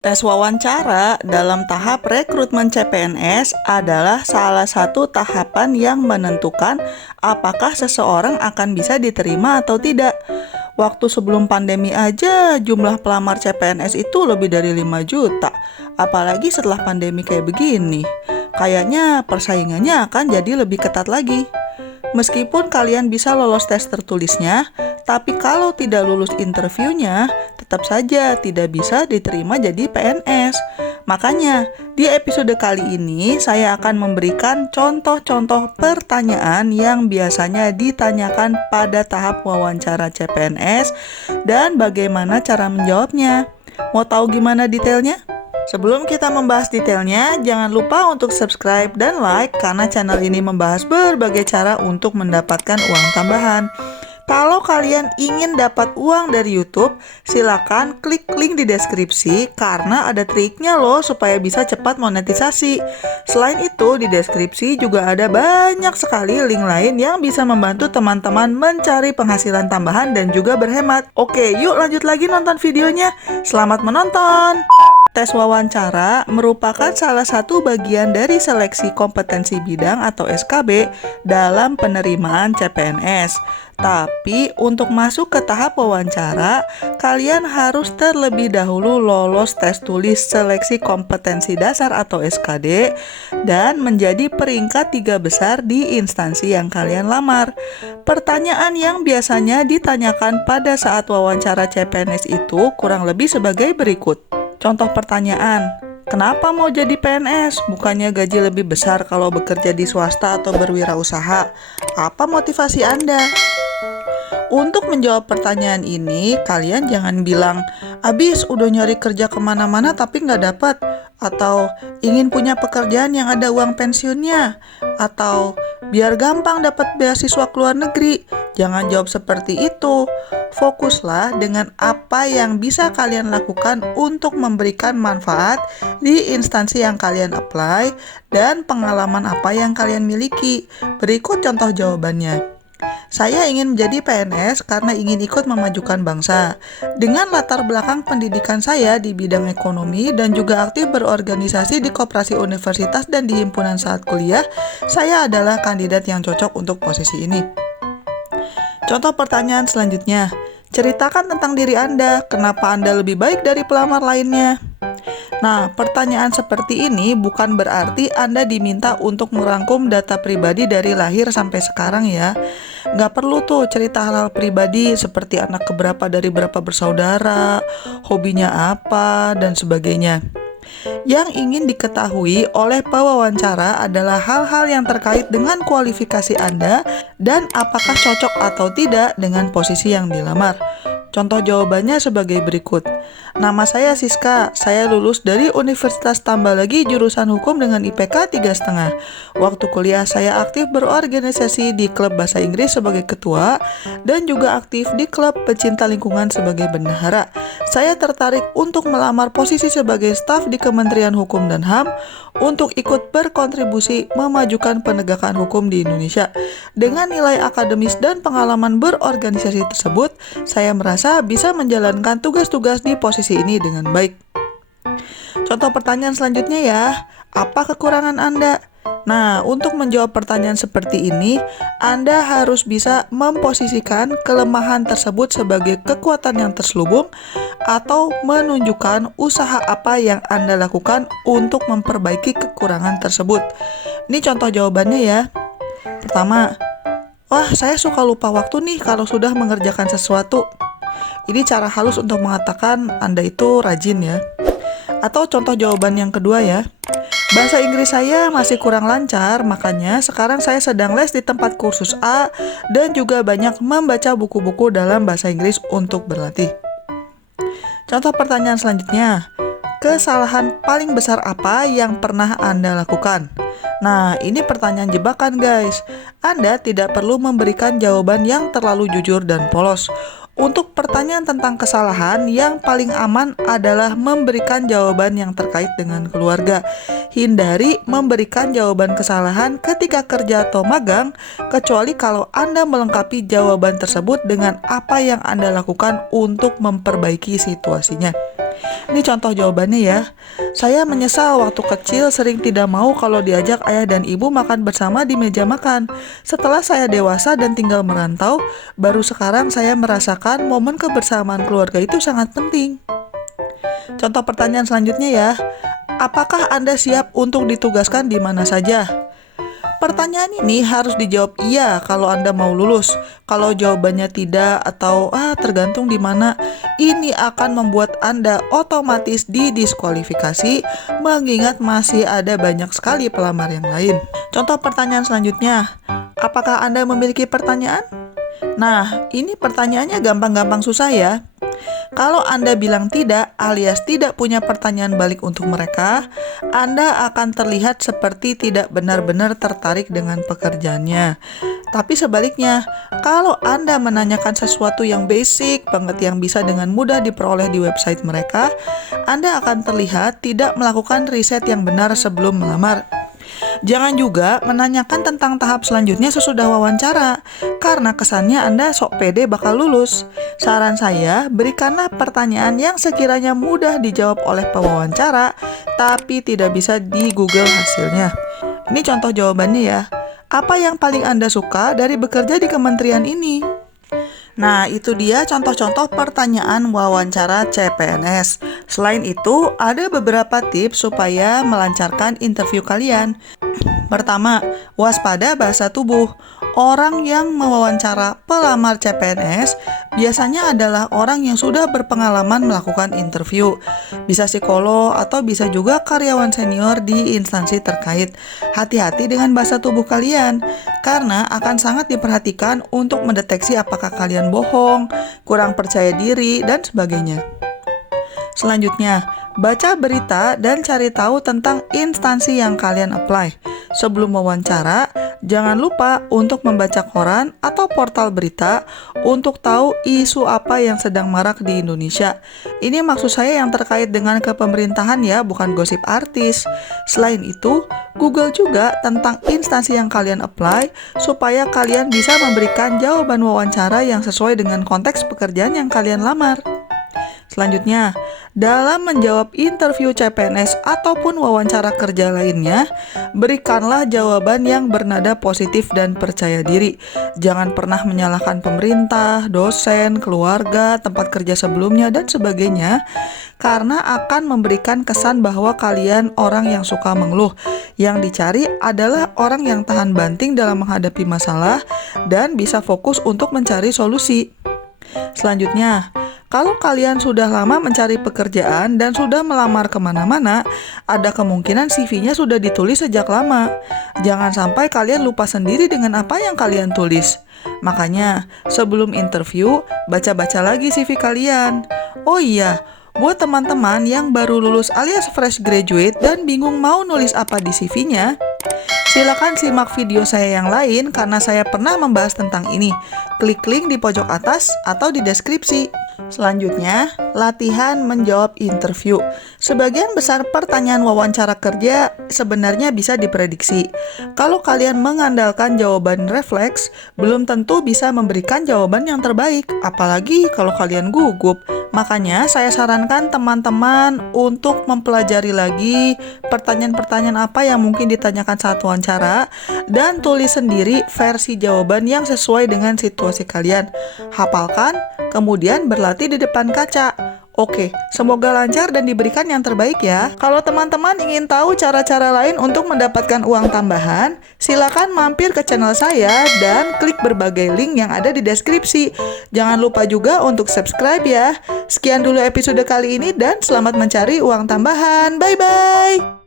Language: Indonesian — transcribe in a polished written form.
Tes wawancara dalam tahap rekrutmen CPNS adalah salah satu tahapan yang menentukan apakah seseorang akan bisa diterima atau tidak. Waktu sebelum pandemi aja jumlah pelamar CPNS itu lebih dari 5 juta. Apalagi setelah pandemi kayak begini. Kayaknya persaingannya akan jadi lebih ketat lagi. Meskipun kalian bisa lolos tes tertulisnya, tapi kalau tidak lulus interviewnya, tetap saja tidak bisa diterima jadi PNS. Makanya, di episode kali ini saya akan memberikan contoh-contoh pertanyaan yang biasanya ditanyakan pada tahap wawancara CPNS dan bagaimana cara menjawabnya. Mau tahu gimana detailnya? Sebelum kita membahas detailnya, jangan lupa untuk subscribe dan like karena channel ini membahas berbagai cara untuk mendapatkan uang tambahan. Kalau kalian ingin dapat uang dari YouTube, silakan klik link di deskripsi karena ada triknya loh supaya bisa cepat monetisasi. Selain itu, di deskripsi juga ada banyak sekali link lain yang bisa membantu teman-teman mencari penghasilan tambahan dan juga berhemat. Oke, yuk lanjut lagi nonton videonya. Selamat menonton! Tes wawancara merupakan salah satu bagian dari seleksi kompetensi bidang atau SKB dalam penerimaan CPNS. Tapi untuk masuk ke tahap wawancara, kalian harus terlebih dahulu lolos tes tulis seleksi kompetensi dasar atau SKD dan menjadi peringkat 3 besar di instansi yang kalian lamar. Pertanyaan yang biasanya ditanyakan pada saat wawancara CPNS itu kurang lebih sebagai berikut. Contoh pertanyaan, kenapa mau jadi PNS? Bukannya gaji lebih besar kalau bekerja di swasta atau berwirausaha? Apa motivasi Anda? Untuk menjawab pertanyaan ini, kalian jangan bilang, abis udah nyari kerja kemana-mana tapi nggak dapat. Atau ingin punya pekerjaan yang ada uang pensiunnya. Atau biar gampang dapat beasiswa ke luar negeri. Jangan jawab seperti itu. Fokuslah dengan apa yang bisa kalian lakukan untuk memberikan manfaat di instansi yang kalian apply dan pengalaman apa yang kalian miliki. Berikut contoh jawabannya. Saya ingin menjadi PNS karena ingin ikut memajukan bangsa. Dengan latar belakang pendidikan saya di bidang ekonomi dan juga aktif berorganisasi di koperasi universitas dan di himpunan saat kuliah, saya adalah kandidat yang cocok untuk posisi ini. Contoh pertanyaan selanjutnya, ceritakan tentang diri Anda, kenapa Anda lebih baik dari pelamar lainnya? Nah, pertanyaan seperti ini bukan berarti Anda diminta untuk merangkum data pribadi dari lahir sampai sekarang ya. Nggak perlu tuh cerita hal-hal pribadi seperti anak keberapa dari berapa bersaudara, hobinya apa, dan sebagainya. Yang ingin diketahui oleh pewawancara adalah hal-hal yang terkait dengan kualifikasi Anda dan apakah cocok atau tidak dengan posisi yang dilamar. Contoh jawabannya sebagai berikut. Nama saya Siska, saya lulus dari Universitas Tambalagi jurusan hukum dengan IPK 3,5. Waktu kuliah saya aktif berorganisasi di klub bahasa Inggris sebagai ketua dan juga aktif di klub pecinta lingkungan sebagai bendahara. Saya tertarik untuk melamar posisi sebagai staf di Kementerian Hukum dan HAM untuk ikut berkontribusi memajukan penegakan hukum di Indonesia. Dengan nilai akademis dan pengalaman berorganisasi tersebut, saya merasa bisa menjalankan tugas-tugas di posisi ini dengan baik. Contoh pertanyaan selanjutnya ya, apa kekurangan Anda? Nah, untuk menjawab pertanyaan seperti ini, Anda harus bisa memposisikan kelemahan tersebut sebagai kekuatan yang terselubung atau menunjukkan usaha apa yang Anda lakukan untuk memperbaiki kekurangan tersebut. Ini contoh jawabannya ya. Pertama, wah saya suka lupa waktu nih kalau sudah mengerjakan sesuatu. Ini cara halus untuk mengatakan Anda itu rajin ya. Atau contoh jawaban yang kedua ya. Bahasa Inggris saya masih kurang lancar, makanya sekarang saya sedang les di tempat kursus A dan juga banyak membaca buku-buku dalam bahasa Inggris untuk berlatih. Contoh pertanyaan selanjutnya, kesalahan paling besar apa yang pernah Anda lakukan? Nah, ini pertanyaan jebakan guys. Anda tidak perlu memberikan jawaban yang terlalu jujur dan polos. Untuk pertanyaan tentang kesalahan, yang paling aman adalah memberikan jawaban yang terkait dengan keluarga. Hindari memberikan jawaban kesalahan ketika kerja atau magang, kecuali kalau Anda melengkapi jawaban tersebut dengan apa yang Anda lakukan untuk memperbaiki situasinya. Ini contoh jawabannya ya. Saya menyesal waktu kecil sering tidak mau kalau diajak ayah dan ibu makan bersama di meja makan. Setelah saya dewasa dan tinggal merantau, baru sekarang saya merasakan momen kebersamaan keluarga itu sangat penting. Contoh pertanyaan selanjutnya ya. Apakah Anda siap untuk ditugaskan di mana saja? Pertanyaan ini harus dijawab iya kalau Anda mau lulus. Kalau jawabannya tidak atau tergantung di mana, ini akan membuat Anda otomatis didiskualifikasi mengingat masih ada banyak sekali pelamar yang lain. Contoh pertanyaan selanjutnya, apakah Anda memiliki pertanyaan? Nah, ini pertanyaannya gampang-gampang susah ya. Kalau Anda bilang tidak alias tidak punya pertanyaan balik untuk mereka, Anda akan terlihat seperti tidak benar-benar tertarik dengan pekerjaannya. Tapi sebaliknya, kalau Anda menanyakan sesuatu yang basic banget yang bisa dengan mudah diperoleh di website mereka, Anda akan terlihat tidak melakukan riset yang benar sebelum melamar. Jangan juga menanyakan tentang tahap selanjutnya sesudah wawancara, karena kesannya Anda sok pede bakal lulus. Saran saya, berikanlah pertanyaan yang sekiranya mudah dijawab oleh pewawancara, tapi tidak bisa di Google hasilnya. Ini contoh jawabannya ya. Apa yang paling Anda suka dari bekerja di kementerian ini? Nah, itu dia contoh-contoh pertanyaan wawancara CPNS. Selain itu, ada beberapa tips supaya melancarkan interview kalian. Pertama, waspada bahasa tubuh. Orang yang mewawancara pelamar CPNS biasanya adalah orang yang sudah berpengalaman melakukan interview. Bisa psikolog atau bisa juga karyawan senior di instansi terkait. Hati-hati dengan bahasa tubuh kalian, karena akan sangat diperhatikan untuk mendeteksi apakah kalian bohong, kurang percaya diri, dan sebagainya. Selanjutnya, baca berita dan cari tahu tentang instansi yang kalian apply. Sebelum wawancara, jangan lupa untuk membaca koran atau portal berita untuk tahu isu apa yang sedang marak di Indonesia. Ini maksud saya yang terkait dengan kepemerintahan ya, bukan gosip artis. Selain itu, Google juga tentang instansi yang kalian apply supaya kalian bisa memberikan jawaban wawancara yang sesuai dengan konteks pekerjaan yang kalian lamar. Selanjutnya, dalam menjawab interview CPNS ataupun wawancara kerja lainnya, berikanlah jawaban yang bernada positif dan percaya diri. Jangan pernah menyalahkan pemerintah, dosen, keluarga, tempat kerja sebelumnya, dan sebagainya, karena akan memberikan kesan bahwa kalian orang yang suka mengeluh. Yang dicari adalah orang yang tahan banting dalam menghadapi masalah dan bisa fokus untuk mencari solusi. Selanjutnya, kalau kalian sudah lama mencari pekerjaan dan sudah melamar kemana-mana, ada kemungkinan CV-nya sudah ditulis sejak lama. Jangan sampai kalian lupa sendiri dengan apa yang kalian tulis. Makanya, sebelum interview, baca-baca lagi CV kalian. Oh iya, buat teman-teman yang baru lulus alias fresh graduate dan bingung mau nulis apa di CV-nya, silakan simak video saya yang lain karena saya pernah membahas tentang ini. Klik link di pojok atas atau di deskripsi. Selanjutnya, latihan menjawab interview. Sebagian besar pertanyaan wawancara kerja sebenarnya bisa diprediksi. Kalau kalian mengandalkan jawaban refleks, belum tentu bisa memberikan jawaban yang terbaik, apalagi kalau kalian gugup. Makanya saya sarankan teman-teman untuk mempelajari lagi pertanyaan-pertanyaan apa yang mungkin ditanyakan saat wawancara dan tulis sendiri versi jawaban yang sesuai dengan situasi kalian. Hafalkan, kemudian berlatih di depan kaca. Oke, semoga lancar dan diberikan yang terbaik ya. Kalau teman-teman ingin tahu cara-cara lain untuk mendapatkan uang tambahan, silakan mampir ke channel saya dan klik berbagai link yang ada di deskripsi. Jangan lupa juga untuk subscribe ya. Sekian dulu episode kali ini dan selamat mencari uang tambahan. Bye-bye!